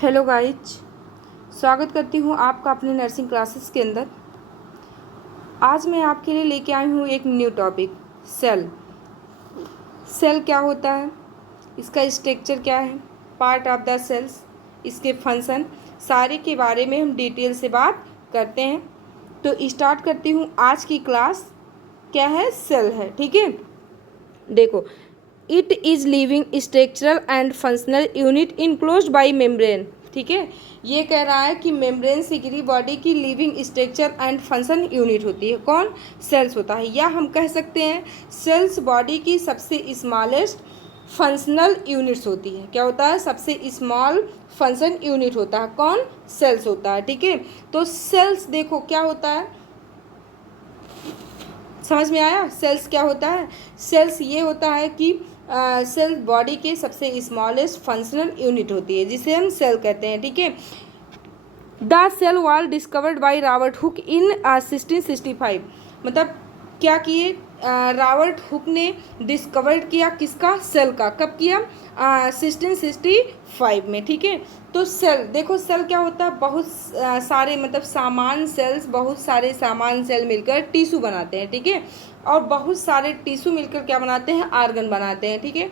Hello guys, स्वागत करती हूँ आपका अपने नर्सिंग क्लासेस के अंदर। आज मैं आपके लिए लेके आई हूँ एक न्यू टॉपिक, सेल। सेल क्या होता है, इसका स्ट्रक्चर क्या है, पार्ट ऑफ द सेल्स, इसके फंक्शन, सारे के बारे में हम डिटेल से बात करते हैं। तो स्टार्ट करती हूँ आज की क्लास। क्या है, सेल है। ठीक है, देखो, it is living structural and functional unit enclosed by membrane. ठीक है, ये कह रहा है कि मेम्ब्रेन से घिरी बॉडी की living structure and function unit होती है। कौन? सेल्स होता है। या हम कह सकते हैं सेल्स बॉडी की सबसे स्मॉलेस्ट फंक्शनल यूनिट्स होती है। क्या होता है? सबसे स्मॉल फंक्शन यूनिट होता है। कौन? सेल्स होता है। ठीक है, तो सेल्स देखो क्या होता है, समझ में आया? सेल्स क्या होता है? सेल्स ये होता है कि सेल बॉडी के सबसे स्मॉलेस्ट फंक्शनल यूनिट होती है, जिसे हम सेल कहते हैं। ठीक है, the cell wall discovered by Robert Hooke in 1665। मतलब क्या किए? रॉबर्ट हुक ने डिस्कवर्ड किया किसका? सेल का। कब किया? 1665 में। ठीक है, तो सेल देखो, सेल क्या होता है? बहुत सारे मतलब सामान सेल्स, बहुत सारे सामान सेल मिलकर टिश्यू बनाते हैं। ठीक है, और बहुत सारे टिश्यू मिलकर क्या बनाते हैं? आर्गन बनाते हैं। ठीक है,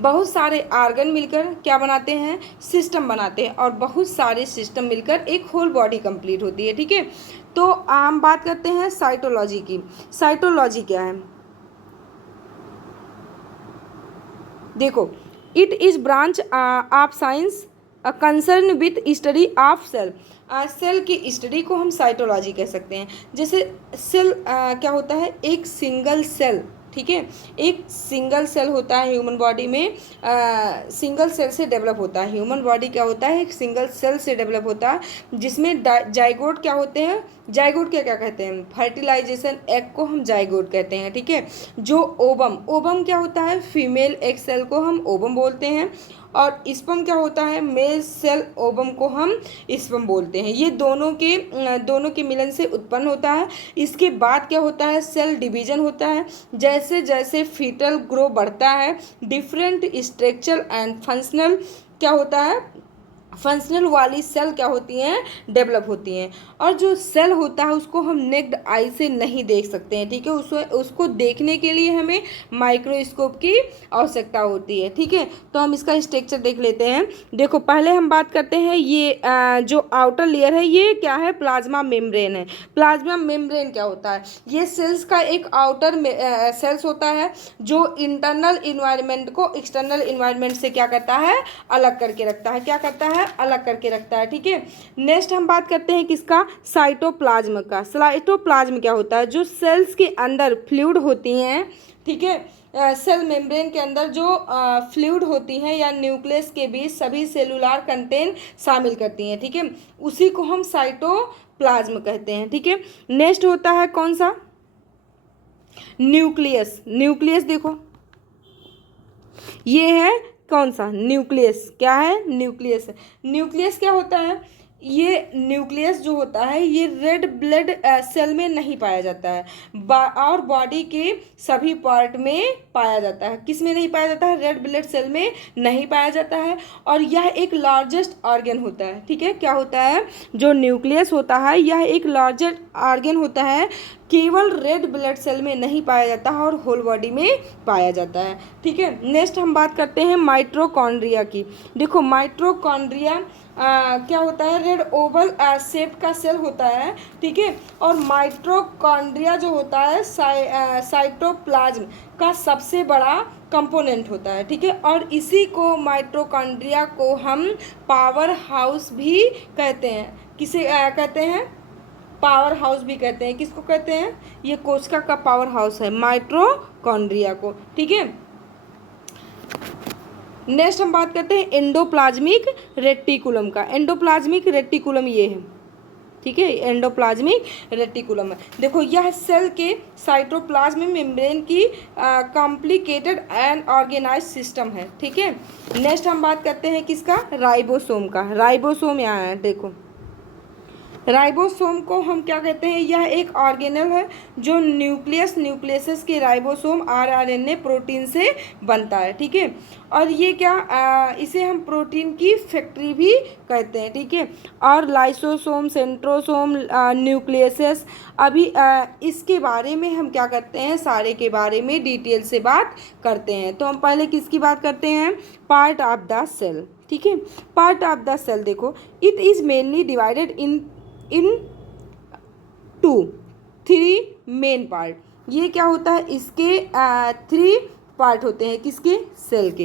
बहुत सारे आर्गन मिलकर क्या बनाते हैं? सिस्टम बनाते हैं, और बहुत सारे सिस्टम मिलकर एक होल बॉडी कंप्लीट होती है। ठीक है, तो हम बात करते हैं साइटोलॉजी की। साइटोलॉजी क्या है? देखो, it is branch of science concern with study of cell. Cell की स्टडी को हम साइटोलॉजी कह सकते हैं। जैसे सेल क्या होता है? एक सिंगल सेल। ठीक है, एक सिंगल सेल होता है ह्यूमन बॉडी में, सिंगल सेल से डेवलप होता है। ह्यूमन बॉडी क्या होता है? एक सिंगल सेल से डेवलप होता है, जिसमें जाइगोट क्या होते हैं? जाइगोट क्या क्या कहते हैं? फर्टिलाइजेशन एग को हम जाइगोट कहते हैं। ठीक है, जो ओवम, ओवम क्या होता है? फीमेल एग सेल को हम ओवम बोलते हैं, और स्पर्म क्या होता है? मेल सेल ओवम को हम स्पर्म बोलते हैं। ये दोनों के मिलन से उत्पन्न होता है। इसके बाद क्या होता है? सेल डिवीजन होता है। जैसे जैसे फीटल ग्रो बढ़ता है, डिफरेंट स्ट्रक्चर एंड फंक्शनल क्या होता है? फंक्शनल वाली सेल क्या होती हैं? डेवलप होती हैं। और जो सेल होता है उसको हम नेक्ड आई से नहीं देख सकते हैं। ठीक है, उसको देखने के लिए हमें माइक्रोस्कोप की आवश्यकता होती है। ठीक है, तो हम इसका स्ट्रक्चर देख लेते हैं। देखो, पहले हम बात करते हैं ये जो आउटर लेयर है ये क्या है? प्लाज्मा मेम्ब्रेन है। प्लाज्मा मेम्ब्रेन क्या होता है? ये सेल्स का एक आउटर सेल्स होता है, जो इंटरनल इन्वायरमेंट को एक्सटर्नल इन्वायरमेंट से क्या करता है? अलग करके रखता है। क्या करता है? अलग करके रखता है। ठीक है, नेक्स्ट हम बात करते हैं किसका? साइटोप्लाज्म का। साइटोप्लाज्म क्या होता है? जो सेल्स के अंदर फ्लूइड होती हैं। ठीक है, सेल मेम्ब्रेन के अंदर जो फ्लूइड होती हैं या न्यूक्लियस के बीच सभी सेलुलर कंटेंट शामिल करती हैं। ठीक है, उसी को हम साइटोप्लाज्म कहते हैं। ठीक है, नेक्स्ट होता है कौन सा? न्यूक्लियस। न्यूक्लियस देखो, ये है कौन सा? न्यूक्लियस। क्या है? न्यूक्लियस है। न्यूक्लियस क्या होता है? ये न्यूक्लियस जो होता है ये रेड ब्लड सेल में नहीं पाया जाता है, और बॉडी के सभी पार्ट में पाया जाता है। किस में नहीं पाया जाता है? रेड ब्लड सेल में नहीं पाया जाता है, और यह एक लार्जेस्ट ऑर्गन होता है। ठीक है, क्या होता है? जो न्यूक्लियस होता है यह एक लार्जेस्ट ऑर्गन होता है, केवल रेड ब्लड सेल में नहीं पाया जाता है और होल बॉडी में पाया जाता है। ठीक है, नेक्स्ट हम बात करते हैं माइटोकॉन्ड्रिया की। देखो, माइटोकॉन्ड्रिया क्या होता है? रेड ओवल शेप का सेल होता है। ठीक है, और माइटोकॉन्ड्रिया जो होता है साइटोप्लाज्म का सबसे बड़ा कंपोनेंट होता है। ठीक है, और इसी को माइटोकॉन्ड्रिया को हम पावर हाउस भी कहते हैं। किसे कहते हैं? पावर हाउस भी कहते हैं। किसको कहते हैं? ये कोशिका का पावर हाउस है, माइटोकॉन्ड्रिया को। ठीक है, नेक्स्ट हम बात करते हैं एंडोप्लाज्मिक रेटिकुलम का। एंडोप्लाज्मिक रेटिकुलम ये है। ठीक है, एंडोप्लाज्मिक रेटिकुलम है। देखो, यह सेल के साइटोप्लाज्म मेम्ब्रेन की कॉम्प्लिकेटेड एंड ऑर्गेनाइज सिस्टम है। ठीक है, नेक्स्ट हम बात करते हैं किसका? राइबोसोम का। राइबोसोम यहाँ है, देखो राइबोसोम को हम क्या कहते हैं, यह एक ऑर्गेनल है जो न्यूक्लियस के राइबोसोम आरएनए प्रोटीन से बनता है, ठीक है। और ये क्या इसे हम प्रोटीन की फैक्ट्री भी कहते हैं, ठीक है। और लाइसोसोम, सेंट्रोसोम, न्यूक्लियस, अभी इसके बारे में हम क्या करते हैं, सारे के बारे में डिटेल से बात करते हैं। तो हम पहले किसकी बात करते हैं, पार्ट ऑफ द सेल, ठीक है। पार्ट ऑफ द सेल देखो, it is mainly divided in 3 main part. ये क्या होता है, इसके 3 पार्ट होते हैं, किसके, सेल के।